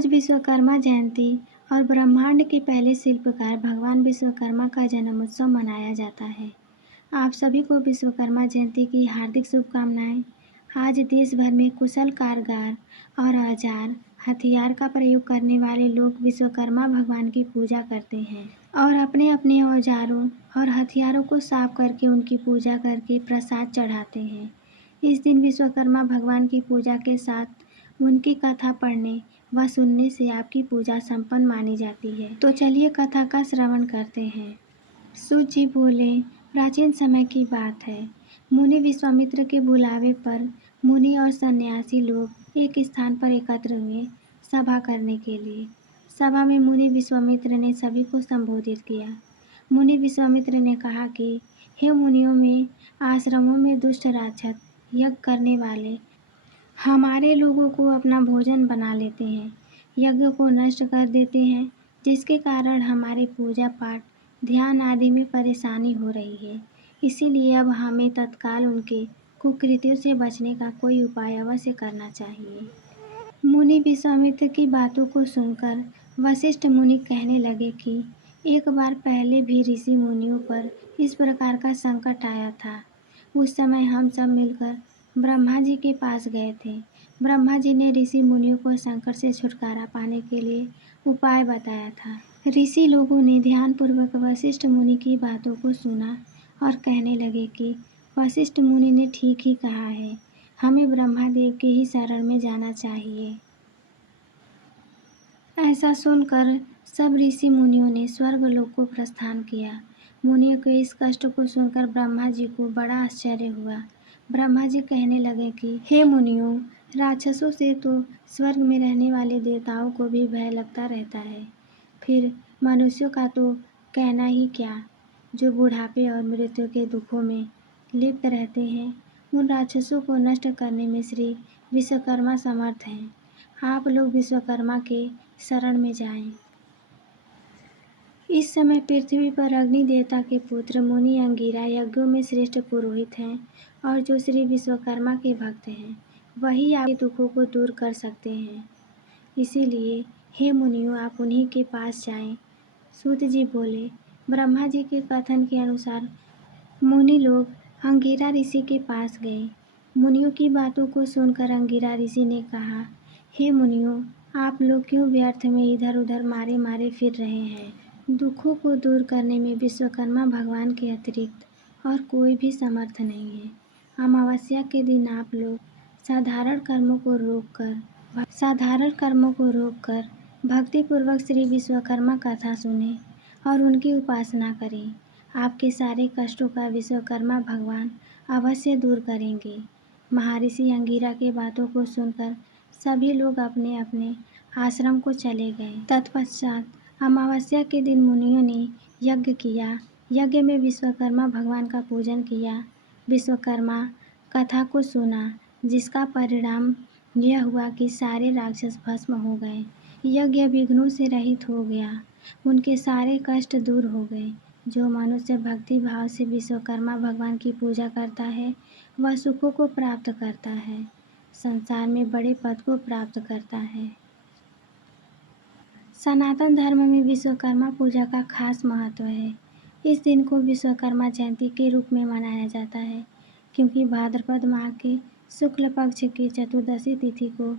आज विश्वकर्मा जयंती और ब्रह्मांड के पहले शिल्पकार भगवान विश्वकर्मा का जन्म उत्सव मनाया जाता है। आप सभी को विश्वकर्मा जयंती की हार्दिक शुभकामनाएं। आज देश भर में कुशल कारीगर और औजार हथियार का प्रयोग करने वाले लोग विश्वकर्मा भगवान की पूजा करते हैं और अपने अपने औजारों और हथियारों को साफ करके उनकी पूजा करके प्रसाद चढ़ाते हैं। इस दिन विश्वकर्मा भगवान की पूजा के साथ उनकी कथा पढ़ने व सुनने से आपकी पूजा संपन्न मानी जाती है। तो चलिए कथा का श्रवण करते हैं। सूत जी बोले, प्राचीन समय की बात है। मुनि विश्वामित्र के बुलावे पर मुनि और सन्यासी लोग एक स्थान पर एकत्र हुए सभा करने के लिए। सभा में मुनि विश्वामित्र ने सभी को संबोधित किया। मुनि विश्वामित्र ने कहा कि हे मुनियों में आश्रमों में दुष्ट राक्षस यज्ञ करने वाले हमारे लोगों को अपना भोजन बना लेते हैं, यज्ञ को नष्ट कर देते हैं, जिसके कारण हमारे पूजा पाठ ध्यान आदि में परेशानी हो रही है। इसीलिए अब हमें तत्काल उनके कुकृत्यों से बचने का कोई उपाय अवश्य करना चाहिए। मुनि विश्वामित्र की बातों को सुनकर वशिष्ठ मुनि कहने लगे कि एक बार पहले भी ऋषि मुनियों पर इस प्रकार का संकट आया था। उस समय हम सब मिलकर ब्रह्मा जी के पास गए थे। ब्रह्मा जी ने ऋषि मुनियों को संकट से छुटकारा पाने के लिए उपाय बताया था। ऋषि लोगों ने ध्यानपूर्वक वशिष्ठ मुनि की बातों को सुना और कहने लगे कि वशिष्ठ मुनि ने ठीक ही कहा है, हमें ब्रह्मा देव के ही शरण में जाना चाहिए। ऐसा सुनकर सब ऋषि मुनियों ने स्वर्गलोक को प्रस्थान किया। मुनियों के इस कष्ट को सुनकर ब्रह्मा जी को बड़ा आश्चर्य हुआ। ब्रह्मा जी कहने लगे कि हे मुनियों, राक्षसों से तो स्वर्ग में रहने वाले देवताओं को भी भय लगता रहता है, फिर मनुष्यों का तो कहना ही क्या, जो बुढ़ापे और मृत्यु के दुखों में लिप्त रहते हैं। उन राक्षसों को नष्ट करने में श्री विश्वकर्मा समर्थ हैं। आप लोग विश्वकर्मा के शरण में जाएं। इस समय पृथ्वी पर अग्नि देवता के पुत्र मुनि अंगिरा यज्ञों में श्रेष्ठ पुरोहित हैं और जो श्री विश्वकर्मा के भक्त हैं, वही आपके दुखों को दूर कर सकते हैं। इसीलिए हे मुनियों, आप उन्हीं के पास जाएं। सूत जी बोले, ब्रह्मा जी के कथन के अनुसार मुनि लोग अंगिरा ऋषि के पास गए। मुनियों की बातों को सुनकर अंगिरा ऋषि ने कहा, हे मुनियों, आप लोग क्यों व्यर्थ में इधर उधर मारे मारे फिर रहे हैं। दुखों को दूर करने में विश्वकर्मा भगवान के अतिरिक्त और कोई भी समर्थ नहीं है। अमावस्या के दिन आप लोग साधारण कर्मों को रोककर भक्तिपूर्वक श्री विश्वकर्मा कथा सुने और उनकी उपासना करें। आपके सारे कष्टों का विश्वकर्मा भगवान अवश्य दूर करेंगे। महर्षि अंगिरा के बातों को सुनकर सभी लोग अपने अपने आश्रम को चले गए। तत्पश्चात अमावस्या के दिन मुनियों ने यज्ञ किया। यज्ञ में विश्वकर्मा भगवान का पूजन किया, विश्वकर्मा कथा को सुना, जिसका परिणाम यह हुआ कि सारे राक्षस भस्म हो गए। यज्ञ विघ्नों से रहित हो गया, उनके सारे कष्ट दूर हो गए। जो मनुष्य भक्ति भाव से विश्वकर्मा भगवान की पूजा करता है, वह सुखों को प्राप्त करता है, संसार में बड़े पद को प्राप्त करता है। सनातन धर्म में विश्वकर्मा पूजा का खास महत्व है। इस दिन को विश्वकर्मा जयंती के रूप में मनाया जाता है, क्योंकि भाद्रपद माह के शुक्ल पक्ष की चतुर्दशी तिथि को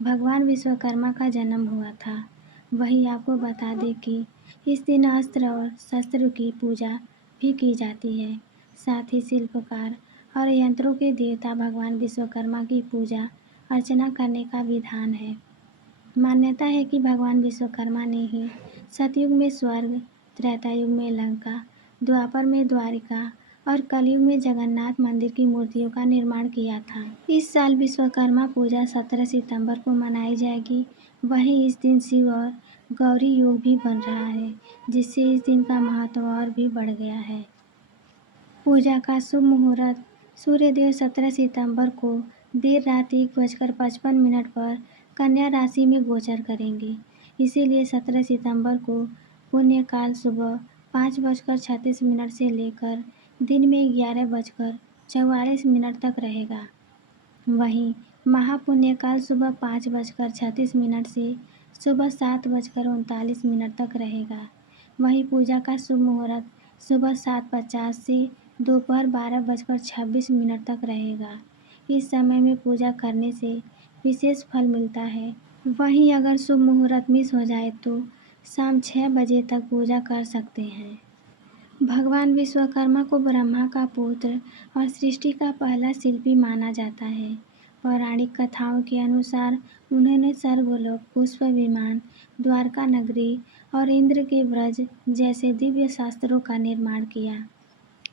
भगवान विश्वकर्मा का जन्म हुआ था। वही आपको बता दें कि इस दिन अस्त्र और शस्त्र की पूजा भी की जाती है। साथ ही शिल्पकार और यंत्रों के देवता भगवान विश्वकर्मा की पूजा अर्चना करने का विधान है। मान्यता है कि भगवान विश्वकर्मा ने ही सतयुग में स्वर्ग, त्रेता युग में लंका, द्वापर में द्वारिका और कलयुग में जगन्नाथ मंदिर की मूर्तियों का निर्माण किया था। इस साल विश्वकर्मा पूजा 17 सितंबर को मनाई जाएगी। वहीं इस दिन शिव और गौरी योग भी बन रहा है, जिससे इस दिन का महत्व और भी बढ़ गया है। पूजा का शुभ मुहूर्त सूर्यदेव 17 सितंबर को देर रात 1:55 पर कन्या राशि में गोचर करेंगे। इसीलिए 17 सितंबर को पुण्यकाल सुबह 5:36 से लेकर दिन में 11:44 तक रहेगा। वहीं महापुण्यकाल सुबह 5:36 से सुबह 7:39 तक रहेगा। वहीं पूजा का शुभ मुहूर्त सुबह 7:50 से दोपहर 12:26 तक रहेगा। इस समय में पूजा करने से विशेष फल मिलता है। वहीं अगर शुभ मुहूर्त मिस हो जाए तो शाम 6 बजे तक पूजा कर सकते हैं। भगवान विश्वकर्मा को ब्रह्मा का पुत्र और सृष्टि का पहला शिल्पी माना जाता है। पौराणिक कथाओं के अनुसार उन्होंने स्वर्गलोक, पुष्प विमान, द्वारका नगरी और इंद्र के व्रज जैसे दिव्य शास्त्रों का निर्माण किया।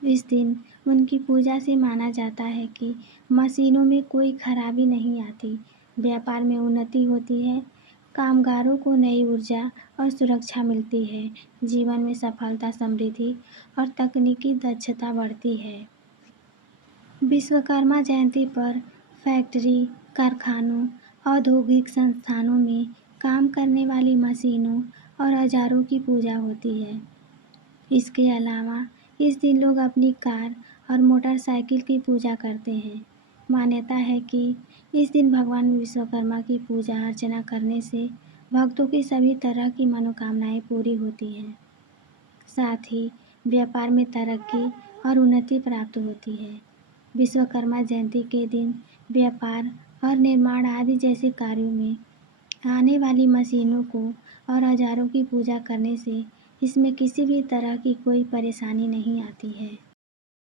इस दिन उनकी पूजा से माना जाता है कि मशीनों में कोई खराबी नहीं आती, व्यापार में उन्नति होती है, कामगारों को नई ऊर्जा और सुरक्षा मिलती है, जीवन में सफलता, समृद्धि और तकनीकी दक्षता बढ़ती है। विश्वकर्मा जयंती पर फैक्ट्री, कारखानों, औद्योगिक संस्थानों में काम करने वाली मशीनों और औजारों की पूजा होती है। इसके अलावा इस दिन लोग अपनी कार और मोटरसाइकिल की पूजा करते हैं। मान्यता है कि इस दिन भगवान विश्वकर्मा की पूजा अर्चना करने से भक्तों की सभी तरह की मनोकामनाएं पूरी होती हैं। साथ ही व्यापार में तरक्की और उन्नति प्राप्त होती है। विश्वकर्मा जयंती के दिन व्यापार और निर्माण आदि जैसे कार्यों में आने वाली मशीनों को और औजारों की पूजा करने से इसमें किसी भी तरह की कोई परेशानी नहीं आती है।